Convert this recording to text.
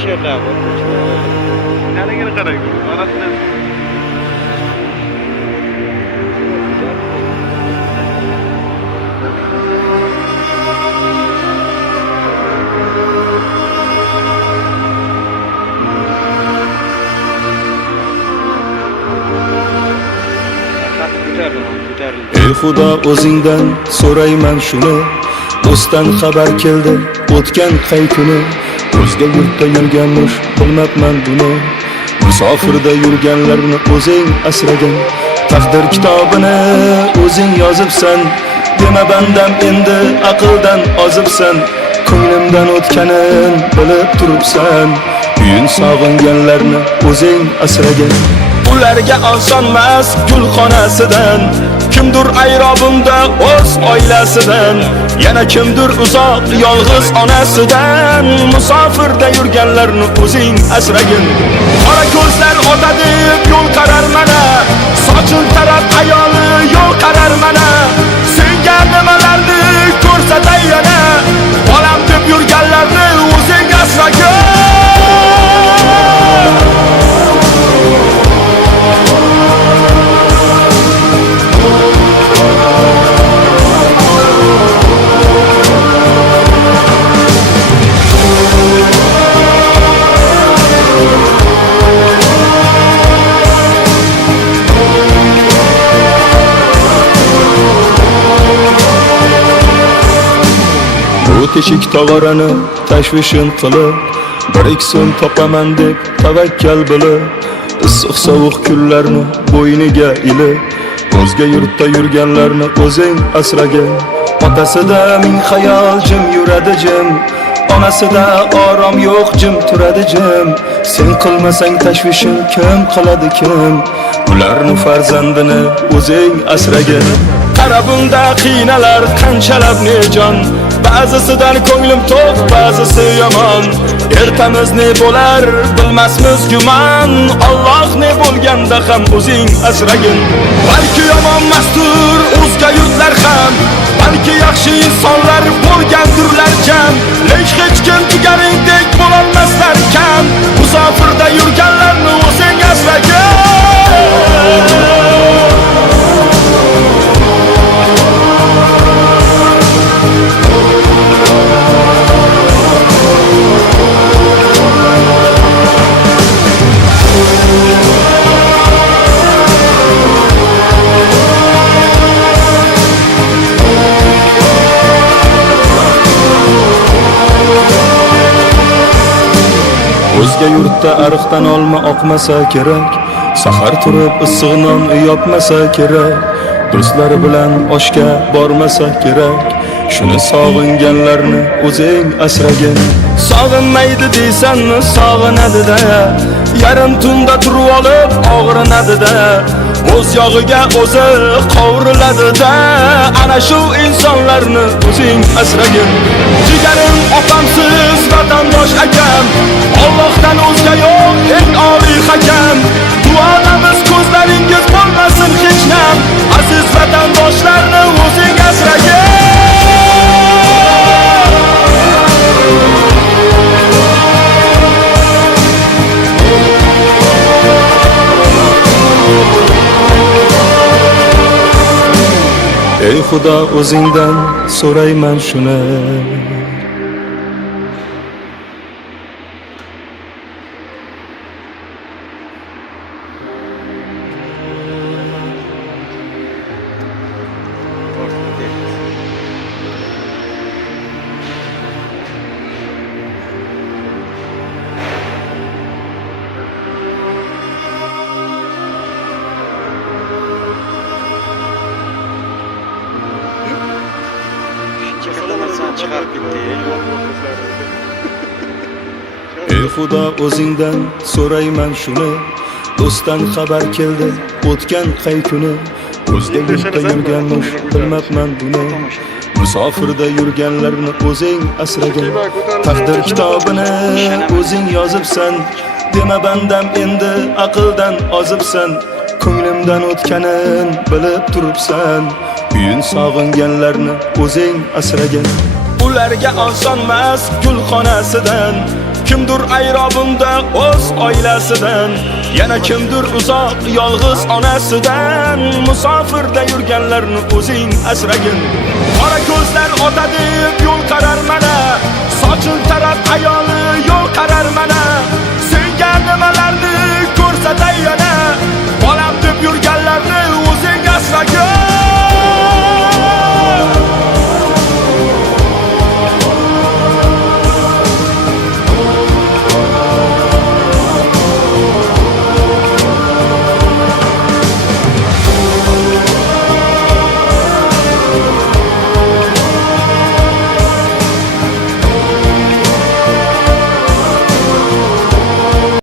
she'rlar bor. Finaliga qarang. Mana final. Ey Xudo o'zingdan so'rayman shuni, do'stdan xabar keldi o'tgan qay kuni. O'zga yurtda yurganmish bilmabman buni, musofirda yurganlarni o'zing asragan. Taqdir kitobini o'zing yozibsan, dema bandam endi aqldan ozibsan. Ko'nglimdan o'tganin bilib turibsan, uyin sog'inganlarni o'zing asragan. Ularga osonmas gulxonasidan, kimdir ayrobunda o'z oilasidan, yana kimdir uzoq yolg'iz onasidan. Musofirda yurganlarni o'zing asragin. Qora ko'zlar ota deb yo'l qarar mana, sochil taraf ayoli yo'l qarar mana. Senga nimalarni ko'rsatay yana, bolam deb yurganlarni o'zing asragin. Teshik tog'orani tashvishin qilib, 1-2 so'm topaman deb tavakkal bilib, issiq sovuq kunlarni bo'yniga ilib, o'zga yurtda yurganlarni o'zing asragan. Otasida ming xayol jim yuradi jim, onasida orom yo'q jim turadi jim. Sen qilmasang tashvishin kim qiladi kim? Ularni farzandini o'zing asragan. Qara bunda qiynalar qanchalab nejon, ba'zisidan ko'nglim to'q, ba'zisi yomon. Ertamiz ne bo'lar bilmasmiz gumon, Alloh ne bo'lganda ham o'zing asragin. Balki yomon mastur o'zga yurtlar ham, balki yaxshi insonlar bo'lgandirlar jam, lek hech kim jigaringdek bo'lolmaslar kam. Musofirda yurganlarni o'zing asragin. O'zga yurtda ariqdan olma oqmasa kerak, sahar turib issiq non yopmasa kerak, do'stlari bilan oshga bormasa kerak. Shuni sog'inganlarni o'zing asragin. Sog'inmaydi deysanmi sog'inadi-da, yarim tunda turib olib og'rinadi-da, o'z yog'iga o'zi qovuriladi-da. Ana shu insonlarni o'zing asragin. Jigarim opamsiz vatandosh akam, Allohdan o'zga yo'q eng oliy hakam. Duolamiz ko'zlaringiz bo'lmasin hech nam, aziz vatandoshlarni o'zing asragin. Ey Xudo o'zingdan so'rayman shuni. Chiqarib ketdi. Ey Xudo o'zingdan so'rayman shuni, do'stdan xabar keldi o'tgan qay kuni. O'zga yurtda yurganmish bilmabman buni, musofirda yurganlarni o'zing asragin. Taqdir kitobini o'zing yozibsan, dema bandam endi aqldan ozibsan. Ko'nglimdan o'tganin bilib turibsan, uyin sog'inganlarni o'zing asragin. Ularga osonmas gulxonasidan, Kimdir ayrobunda o'z oilasidan, yana kimdir uzoq yolg'iz onasidan. Musofirda yurganlarni o'zing asragin. Qora ko'zlar ota deb yo'l qarar mana, sochil taraf ayoli yo'q qarar mana.